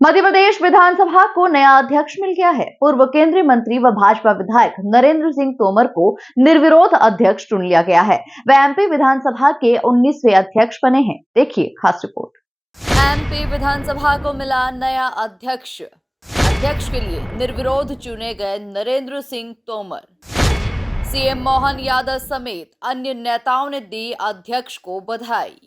मध्य प्रदेश विधानसभा को नया अध्यक्ष मिल गया है। पूर्व केंद्रीय मंत्री व भाजपा विधायक नरेंद्र सिंह तोमर को निर्विरोध अध्यक्ष चुन लिया गया है। वे एमपी विधानसभा के 19वें अध्यक्ष बने हैं। देखिए खास रिपोर्ट। एमपी विधानसभा को मिला नया अध्यक्ष। अध्यक्ष के लिए निर्विरोध चुने गए नरेंद्र सिंह तोमर। सीएम मोहन यादव समेत अन्य नेताओं ने दी अध्यक्ष को बधाई।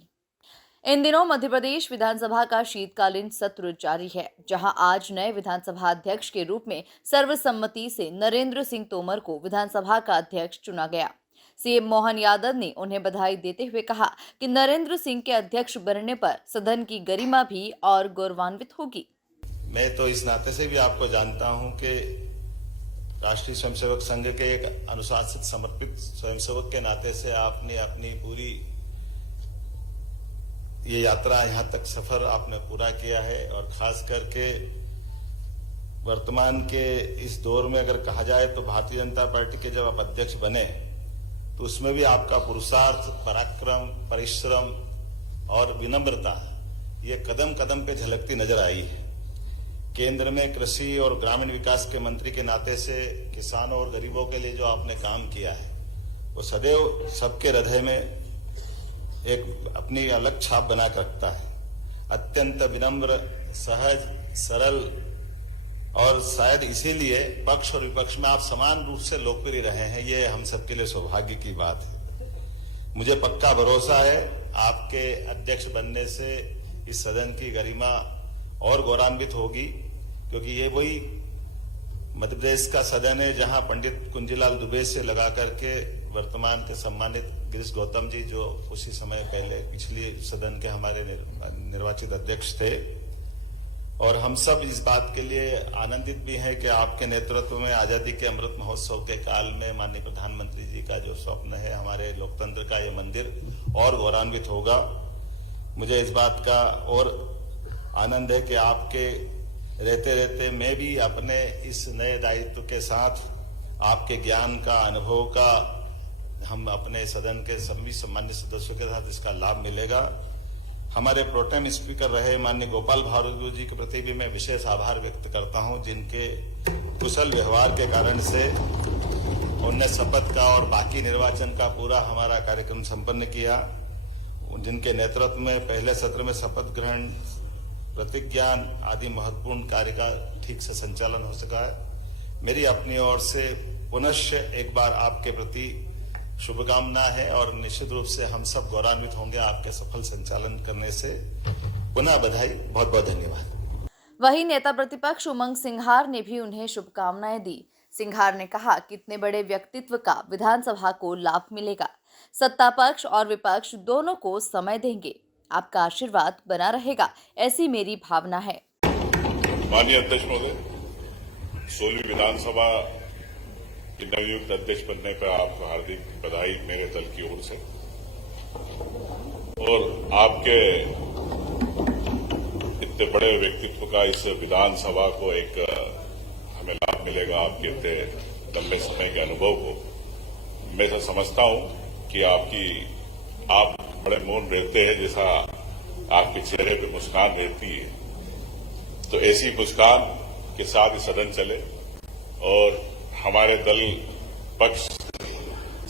इन दिनों मध्य प्रदेश विधानसभा का शीतकालीन सत्र जारी है, जहां आज नए विधानसभा अध्यक्ष के रूप में सर्वसम्मति से नरेंद्र सिंह तोमर को विधानसभा का अध्यक्ष चुना गया। सीएम मोहन यादव ने उन्हें बधाई देते हुए कहा कि नरेंद्र सिंह के अध्यक्ष बनने पर सदन की गरिमा भी और गौरवान्वित होगी। मैं तो इस नाते से भी आपको जानता हूं कि राष्ट्रीय स्वयंसेवक संघ के एक अनुशासित समर्पित स्वयंसेवक के नाते से आपने अपनी पूरी ये यात्रा यहाँ तक सफर आपने पूरा किया है। और खास करके वर्तमान के इस दौर में अगर कहा जाए तो भारतीय जनता पार्टी के जब आप अध्यक्ष बने तो उसमें भी आपका पुरुषार्थ, पराक्रम, परिश्रम और विनम्रता ये कदम कदम पे झलकती नजर आई है। केंद्र में कृषि और ग्रामीण विकास के मंत्री के नाते से किसानों और गरीबों के लिए जो आपने काम किया है वो सदैव सबके हृदय में एक अपनी अलग छाप बना कर रखता है। अत्यंत विनम्र, सहज, सरल और शायद इसीलिए पक्ष और विपक्ष में आप समान रूप से लोकप्रिय रहे हैं। ये हम सबके लिए सौभाग्य की बात है। मुझे पक्का भरोसा है आपके अध्यक्ष बनने से इस सदन की गरिमा और गौरवान्वित होगी, क्योंकि ये वही मध्य प्रदेश का सदन है जहां पंडित कुंजीलाल दुबे से लगा करके वर्तमान के सम्मानित गिरीश गौतम जी, जो उसी समय पहले पिछली सदन के हमारे निर्वाचित अध्यक्ष थे। और हम सब इस बात के लिए आनंदित भी हैं कि आपके नेतृत्व में आजादी के अमृत महोत्सव के काल में माननीय प्रधानमंत्री जी का जो स्वप्न है हमारे लोकतंत्र का ये मंदिर और गौरवान्वित होगा। मुझे इस बात का और आनंद है कि आपके रहते रहते मैं भी अपने इस नए दायित्व के साथ आपके ज्ञान का, अनुभव का हम अपने सदन के सभी सम्मान्य सदस्यों के साथ इसका लाभ मिलेगा। हमारे प्रोटेम स्पीकर रहे माननीय गोपाल भार्गव जी के प्रति भी मैं विशेष आभार व्यक्त करता हूं, जिनके कुशल व्यवहार के कारण से उनने शपथ का और बाकी निर्वाचन का पूरा हमारा कार्यक्रम संपन्न किया। जिनके नेतृत्व में पहले सत्र में शपथ ग्रहण, प्रतिज्ञान आदि महत्वपूर्ण कार्य का ठीक से संचालन हो सका है। मेरी अपनी ओर से पुनश्च एक बार आपके प्रति शुभकामना है और निश्चित रूप से हम सब गौरवान्वित होंगे आपके सफल संचालन करने से। पुनः बधाई, बहुत बहुत धन्यवाद। वहीं नेता प्रतिपक्ष उमंग सिंघार ने भी उन्हें शुभकामनाएं दी। सिंघार ने कहा कि इतने बड़े व्यक्तित्व का विधानसभा को लाभ मिलेगा। सत्ता पक्ष और विपक्ष दोनों को समय देंगे। आपका आशीर्वाद बना रहेगा, ऐसी मेरी भावना है। माननीय अध्यक्ष महोदय, 16वीं विधानसभा के नवनियुक्त अध्यक्ष बनने पर आपको हार्दिक बधाई मेरे दल की ओर से। और आपके इतने बड़े व्यक्तित्व का इस विधानसभा को एक हमें लाभ मिलेगा, आपके इतने लंबे समय के अनुभव को। मैं तो समझता हूं कि आप बड़े मौन रहते हैं, जैसा आपके चेहरे पे मुस्कान रहती है, तो ऐसी मुस्कान के साथ ही सदन चले और हमारे दल पक्ष,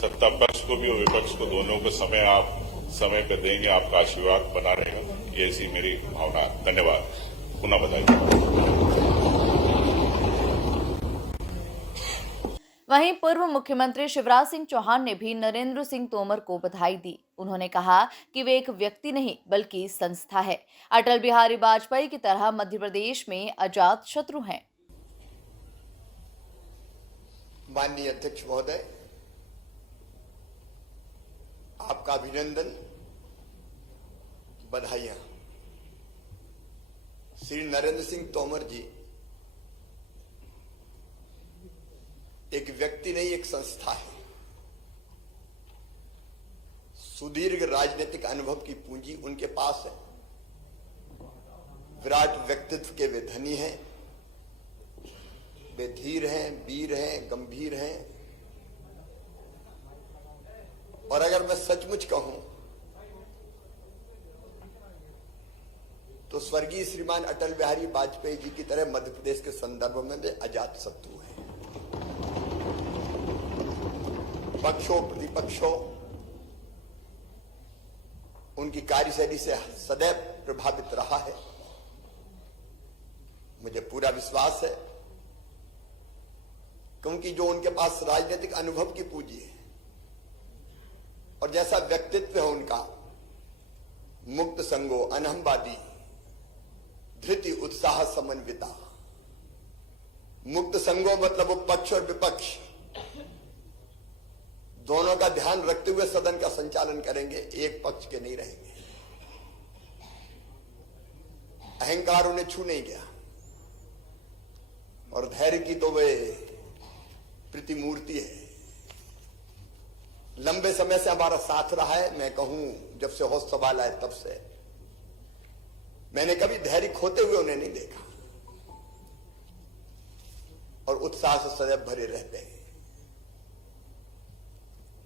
सत्ता पक्ष को भी और विपक्ष को दोनों को समय पर देंगे। आपका आशीर्वाद बना रहेगा, ये ऐसी मेरी भावना। धन्यवाद, पुनः बधाई। वहीं पूर्व मुख्यमंत्री शिवराज सिंह चौहान ने भी नरेंद्र सिंह तोमर को बधाई दी। उन्होंने कहा कि वे एक व्यक्ति नहीं बल्कि संस्था है। अटल बिहारी वाजपेयी की तरह मध्य प्रदेश में अजात शत्रु हैं। माननीय अध्यक्ष महोदय, आपका अभिनंदन, बधाइयां। श्री नरेंद्र सिंह तोमर जी एक व्यक्ति नहीं, एक संस्था है। सुदीर्घ राजनीतिक अनुभव की पूंजी उनके पास है। विराट व्यक्तित्व के वे धनी हैं। वे धीर हैं, वीर हैं, गंभीर हैं। और अगर मैं सचमुच कहूं तो स्वर्गीय श्रीमान अटल बिहारी वाजपेयी जी की तरह मध्य प्रदेश के संदर्भ में वे अजात शत्रु हैं। पक्षों प्रतिपक्षों उनकी कार्यशैली से सदैव प्रभावित रहा है। मुझे पूरा विश्वास है क्योंकि जो उनके पास राजनीतिक अनुभव की पूंजी है और जैसा व्यक्तित्व है उनका, मुक्त संगो, अनहमवादी, धृति, उत्साह, समन्विता। मुक्त संगो मतलब वो पक्ष और विपक्ष दोनों का ध्यान रखते हुए सदन का संचालन करेंगे, एक पक्ष के नहीं रहेंगे। अहंकार उन्हें छू नहीं गया और धैर्य की तो वे प्रतिमूर्ति है। लंबे समय से हमारा साथ रहा है। मैं कहूं जब से होश सवाल आए तब से मैंने कभी धैर्य खोते हुए उन्हें नहीं देखा और उत्साह से सदैव भरे रहते हैं।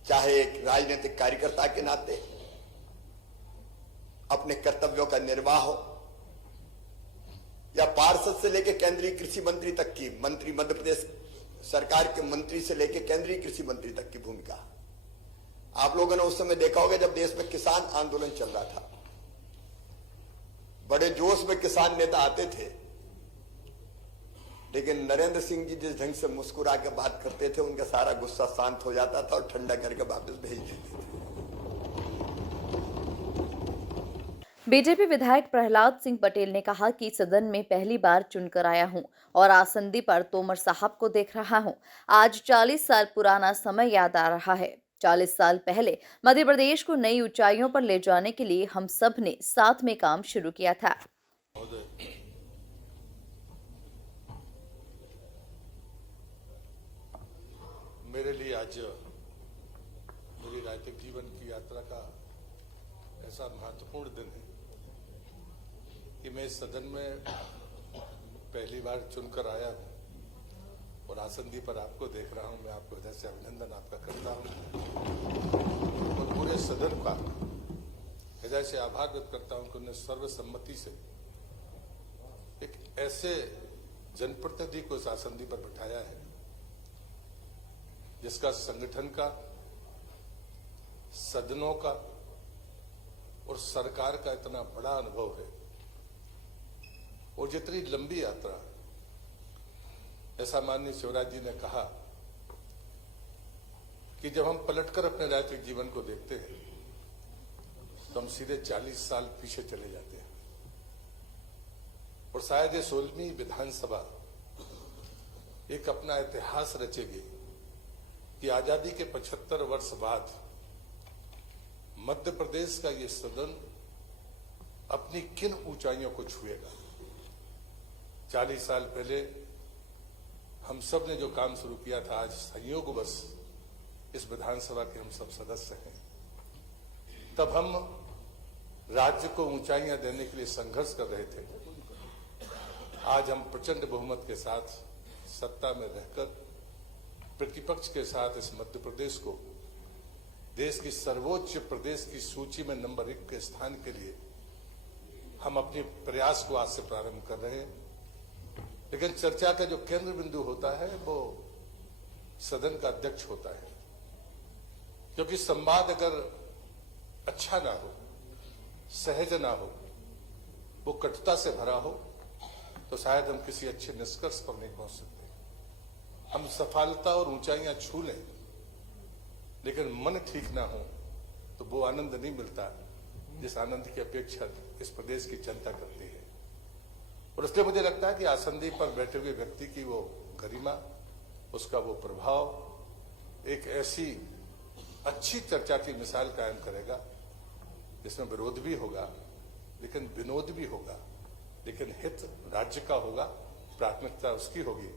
चाहे एक राजनीतिक कार्यकर्ता के नाते अपने कर्तव्यों का निर्वाह हो या पार्षद से लेकर केंद्रीय कृषि मंत्री तक की मंत्री, मध्य प्रदेश सरकार के मंत्री से लेकर केंद्रीय कृषि मंत्री तक की भूमिका। आप लोगों ने उस समय देखा होगा जब देश में किसान आंदोलन चल रहा था, बड़े जोश में किसान नेता आते थे, लेकिन नरेंद्र सिंह जी जिस ढंग से मुस्कुरा के बात करते थे उनका सारा गुस्सा शांत हो जाता था और ठंडा करके वापस भेज देते थे। बीजेपी विधायक प्रहलाद सिंह पटेल ने कहा कि सदन में पहली बार चुनकर आया हूं और आसंदी पर तोमर साहब को देख रहा हूं। आज 40 साल पुराना समय याद आ रहा है। 40 साल पहले मध्य प्रदेश को नई ऊंचाइयों पर ले जाने के लिए हम सब ने साथ में काम शुरू किया था। मेरे लिए आज मेरी राजनीतिक जीवन की यात्रा का ऐसा महत्वपूर्ण दिन है कि मैं इस सदन में पहली बार चुनकर आया हूं और आसंदी पर आपको देख रहा हूं। मैं आपको हृदय से अभिनंदन आपका करता हूं और पूरे सदन का हृदय से आभार व्यक्त करता हूं कि उन्होंने सर्वसम्मति से एक ऐसे जनप्रतिनिधि को इस आसंदी पर बिठाया है जिसका संगठन का, सदनों का और सरकार का इतना बड़ा अनुभव है और जितनी लंबी यात्रा, ऐसा माननीय शिवराज जी ने कहा कि जब हम पलटकर अपने राजनीतिक जीवन को देखते हैं तो हम सीधे 40 साल पीछे चले जाते हैं और शायद ये 16वीं विधानसभा एक अपना इतिहास रचेगी कि आजादी के 75 वर्ष बाद मध्य प्रदेश का ये सदन अपनी किन ऊंचाइयों को छुएगा। 40 साल पहले हम सब ने जो काम शुरू किया था, आज संयोगवश इस विधानसभा के हम सब सदस्य हैं। तब हम राज्य को ऊंचाइयां देने के लिए संघर्ष कर रहे थे। आज हम प्रचंड बहुमत के साथ सत्ता में रहकर प्रतिपक्ष के साथ इस मध्य प्रदेश को देश की सर्वोच्च प्रदेश की सूची में नंबर 1 के स्थान के लिए हम अपने प्रयास को आज से प्रारंभ कर रहे हैं। लेकिन चर्चा का जो केंद्र बिंदु होता है वो सदन का अध्यक्ष होता है, क्योंकि संवाद अगर अच्छा ना हो, सहज ना हो, वो कटुता से भरा हो तो शायद हम किसी अच्छे निष्कर्ष पर नहीं पहुंच सकते। हम सफलता और ऊंचाइयां छू लें लेकिन मन ठीक ना हो तो वो आनंद नहीं मिलता जिस आनंद की अपेक्षा इस प्रदेश की जनता करती है। और इसलिए मुझे लगता है कि आसंदी पर बैठे हुए व्यक्ति की वो गरिमा, उसका वो प्रभाव एक ऐसी अच्छी चर्चा की मिसाल कायम करेगा जिसमें विरोध भी होगा लेकिन विनोद भी होगा, लेकिन हित राज्य का होगा, प्राथमिकता उसकी होगी।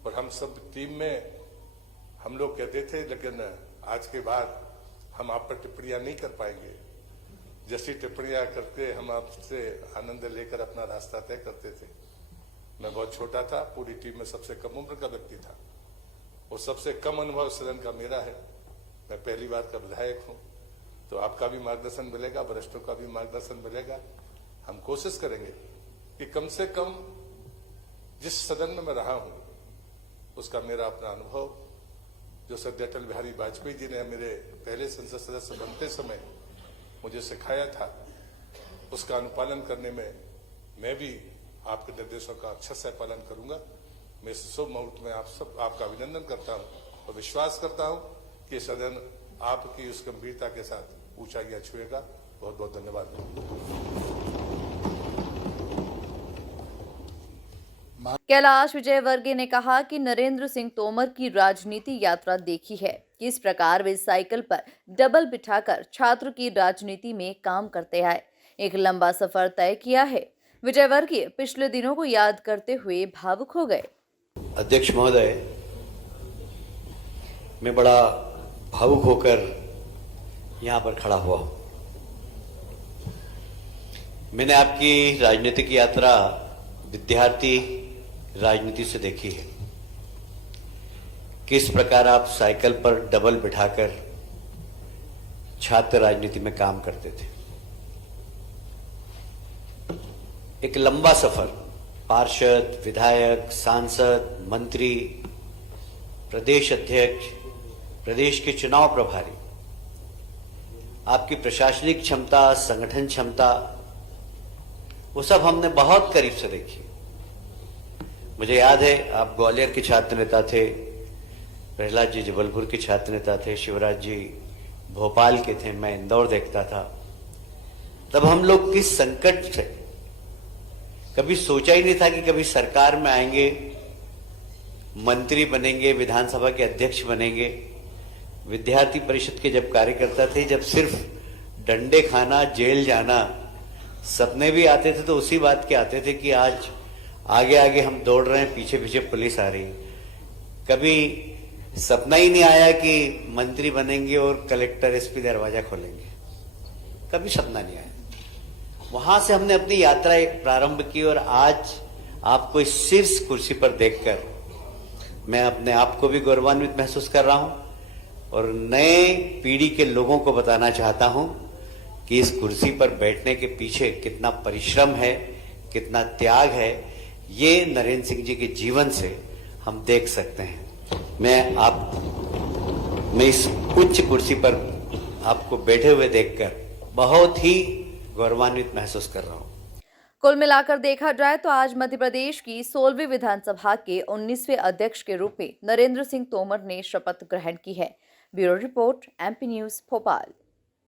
और हम सब टीम में हम लोग कहते थे लेकिन आज के बाद हम आप पर टिप्पणियां नहीं कर पाएंगे। जैसी टिप्पणियां करके हम आपसे आनंद लेकर अपना रास्ता तय करते थे। मैं बहुत छोटा था, पूरी टीम में सबसे कम उम्र का व्यक्ति था और सबसे कम अनुभव सदन का मेरा है। मैं पहली बार का विधायक हूं, तो आपका भी मार्गदर्शन मिलेगा, वरिष्ठों का भी मार्गदर्शन मिलेगा। हम कोशिश करेंगे कि कम से कम जिस सदन में मैं रहा हूं उसका मेरा अपना अनुभव जो सर अटल बिहारी वाजपेयी जी ने मेरे पहले संसद सदस्य बनते समय मुझे सिखाया था, उसका अनुपालन करने में मैं भी आपके निर्देशों का अक्षर से पालन करूंगा। मैं इस शुभ मुहूर्त में आपका अभिनंदन करता हूं और विश्वास करता हूं कि सदन आपकी उस गंभीरता के साथ ऊंचाइयां छुएगा। बहुत बहुत धन्यवाद। कैलाश विजयवर्गीय ने कहा कि नरेंद्र सिंह तोमर की राजनीति यात्रा देखी है, किस प्रकार वे साइकिल पर डबल बिठाकर छात्र की राजनीति में काम करते आए, एक लंबा सफर तय किया है। विजयवर्गीय पिछले दिनों को याद करते हुए भावुक हो गए। अध्यक्ष महोदय, मैं बड़ा भावुक होकर यहाँ पर खड़ा हुआ हूँ। मैंने आपकी राजनीतिक यात्रा विद्यार्थी राजनीति से देखी है, किस प्रकार आप साइकिल पर डबल बिठाकर छात्र राजनीति में काम करते थे। एक लंबा सफर, पार्षद, विधायक, सांसद, मंत्री, प्रदेश अध्यक्ष, प्रदेश के चुनाव प्रभारी, आपकी प्रशासनिक क्षमता, संगठन क्षमता, वो सब हमने बहुत करीब से देखी। मुझे याद है आप ग्वालियर के छात्र नेता थे, प्रहलाद जी जबलपुर के छात्र नेता थे, शिवराज जी भोपाल के थे, मैं इंदौर देखता था। तब हम लोग किस संकट से, कभी सोचा ही नहीं था कि कभी सरकार में आएंगे, मंत्री बनेंगे, विधानसभा के अध्यक्ष बनेंगे। विद्यार्थी परिषद के जब कार्यकर्ता थे, जब सिर्फ डंडे खाना, जेल जाना सपने भी आते थे, तो उसी बात के आते थे कि आज आगे आगे हम दौड़ रहे हैं, पीछे पीछे पुलिस आ रही है। कभी सपना ही नहीं आया कि मंत्री बनेंगे और कलेक्टर एसपी दरवाजा खोलेंगे, कभी सपना नहीं आया। वहां से हमने अपनी यात्रा एक प्रारंभ की और आज आपको इस शीर्ष कुर्सी पर देखकर मैं अपने आप को भी गौरवान्वित महसूस कर रहा हूं और नए पीढ़ी के लोगों को बताना चाहता हूं कि इस कुर्सी पर बैठने के पीछे कितना परिश्रम है, कितना त्याग है, ये नरेंद्र सिंह जी के जीवन से हम देख सकते हैं। मैं इस उच्च कुर्सी पर आपको बैठे हुए देखकर बहुत ही गौरवान्वित महसूस कर रहा हूं। कुल मिलाकर देखा जाए तो आज मध्य प्रदेश की 16वीं विधानसभा के 19वें अध्यक्ष के रूप में नरेंद्र सिंह तोमर ने शपथ ग्रहण की है। Bureau report, MP news, Bhopal.